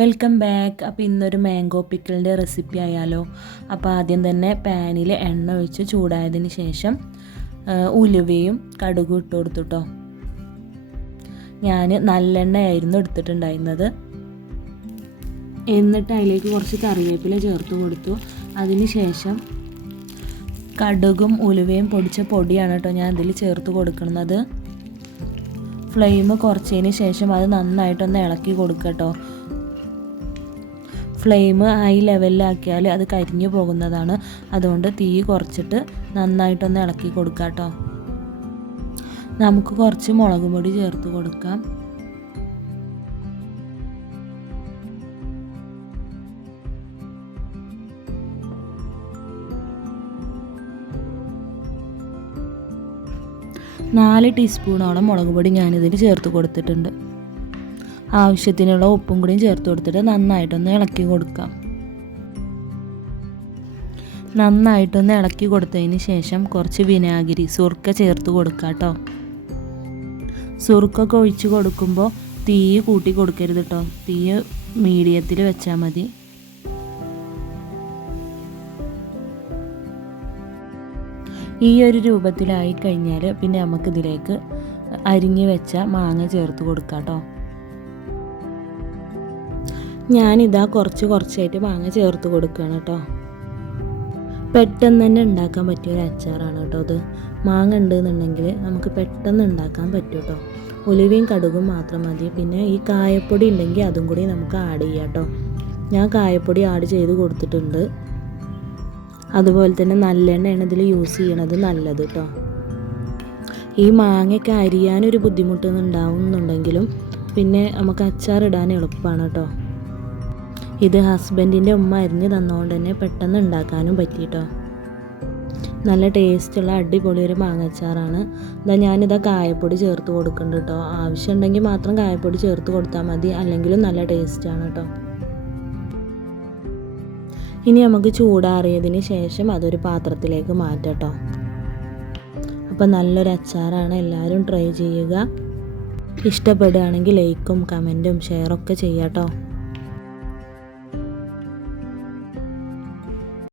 Welcome back. അപ്പോൾ ഇന്നൊരു mango പിക്കിളിൻ്റെ recipe ആയാലോ. അപ്പോൾ ആദ്യം തന്നെ പാനിൽ എണ്ണ ഒഴിച്ച് ചൂടായതിന് ശേഷം ഉലുവയും കടുകും ഇട്ട് കൊടുത്തുട്ടോ. ഞാൻ നല്ലെണ്ണയായിരുന്നു എടുത്തിട്ടുണ്ടായിരുന്നത്. എന്നിട്ട് അതിലേക്ക് കുറച്ച് കറിവേപ്പില ചേർത്ത് കൊടുത്തു. അതിന് ശേഷം കടുകും ഉലുവയും പൊടിച്ച പൊടിയാണ് കേട്ടോ ഞാൻ ഇതിൽ ചേർത്ത് കൊടുക്കുന്നത്. ഫ്ലെയിം കുറച്ചതിന് ശേഷം അത് നന്നായിട്ടൊന്ന് ഇളക്കി കൊടുക്കുക കേട്ടോ. ഫ്ലെയിം ഹൈ ലെവലിലാക്കിയാൽ അത് കരിഞ്ഞു പോകുന്നതാണ്. അതുകൊണ്ട് തീ കുറച്ചിട്ട് നന്നായിട്ടൊന്ന് ഇളക്കി കൊടുക്കുക കേട്ടോ. നമുക്ക് കുറച്ച് മുളക് പൊടി ചേർത്ത് കൊടുക്കാം. നാല് ടീസ്പൂണോളം മുളക് പൊടി ഞാനിതിൽ ചേർത്ത് കൊടുത്തിട്ടുണ്ട്. ആവശ്യത്തിനുള്ള ഉപ്പും കൂടിയും ചേർത്ത് കൊടുത്തിട്ട് നന്നായിട്ടൊന്ന് ഇളക്കി കൊടുക്കാം. നന്നായിട്ടൊന്ന് ഇളക്കി കൊടുത്തതിന് ശേഷം കുറച്ച് വിനാഗിരി സുർക്ക ചേർത്ത് കൊടുക്കാം കേട്ടോ. സുർക്കൊക്കെ ഒഴിച്ച് കൊടുക്കുമ്പോൾ തീ കൂട്ടി കൊടുക്കരുത് കേട്ടോ. തീ മീഡിയത്തിൽ വെച്ചാൽ മതി. ഈ ഒരു രൂപത്തിലായി കഴിഞ്ഞാൽ പിന്നെ നമുക്കിതിലേക്ക് അരിഞ്ഞ് വെച്ച മാങ്ങ ചേർത്ത് കൊടുക്കാം കേട്ടോ. ഞാനിതാ കുറച്ചായിട്ട് മാങ്ങ ചേർത്ത് കൊടുക്കുകയാണ് കേട്ടോ. പെട്ടെന്ന് തന്നെ ഉണ്ടാക്കാൻ പറ്റിയൊരു അച്ചാറാണ് കേട്ടോ ഇത്. മാങ്ങ ഉണ്ടെന്നുണ്ടെങ്കിൽ നമുക്ക് പെട്ടെന്ന് ഉണ്ടാക്കാൻ പറ്റും കേട്ടോ. ഉലുവയും കടുകും മാത്രം മതി. പിന്നെ ഈ കായപ്പൊടി ഉണ്ടെങ്കിൽ അതും കൂടി നമുക്ക് ആഡ് ചെയ്യാം കേട്ടോ. ഞാൻ കായപ്പൊടി ആഡ് ചെയ്ത് കൊടുത്തിട്ടുണ്ട്. അതുപോലെ തന്നെ നല്ലെണ്ണയാണ് ഇതിൽ യൂസ് ചെയ്യണത് നല്ലത് കേട്ടോ. ഈ മാങ്ങയൊക്കെ അരിയാനൊരു ബുദ്ധിമുട്ടൊന്നും ഉണ്ടാവുന്നുണ്ടെങ്കിലും പിന്നെ നമുക്ക് അച്ചാറിടാൻ എളുപ്പമാണ് കേട്ടോ. ഇത് ഹസ്ബൻഡിൻ്റെ ഉമ്മ അരിഞ്ഞ് തന്നുകൊണ്ട് തന്നെ പെട്ടെന്ന് ഉണ്ടാക്കാനും പറ്റിയിട്ടോ. നല്ല ടേസ്റ്റുള്ള അടിപൊളി ഒരു മാങ്ങച്ചാറാണ്. ഞാനിതാ കായപ്പൊടി ചേർത്ത് കൊടുക്കുന്നുണ്ട് കേട്ടോ. ആവശ്യമുണ്ടെങ്കിൽ മാത്രം കായപ്പൊടി ചേർത്ത് കൊടുത്താൽ മതി, അല്ലെങ്കിലും നല്ല ടേസ്റ്റാണ് കേട്ടോ. ഇനി നമുക്ക് ചൂടാറിയതിന് ശേഷം അതൊരു പാത്രത്തിലേക്ക് മാറ്റാം കേട്ടോ. അപ്പോൾ നല്ലൊരു അച്ചാറാണ്, എല്ലാവരും ട്രൈ ചെയ്യുക. ഇഷ്ടപ്പെടുകയാണെങ്കിൽ ലൈക്കും കമൻറ്റും ഷെയറൊക്കെ ചെയ്യാം കേട്ടോ.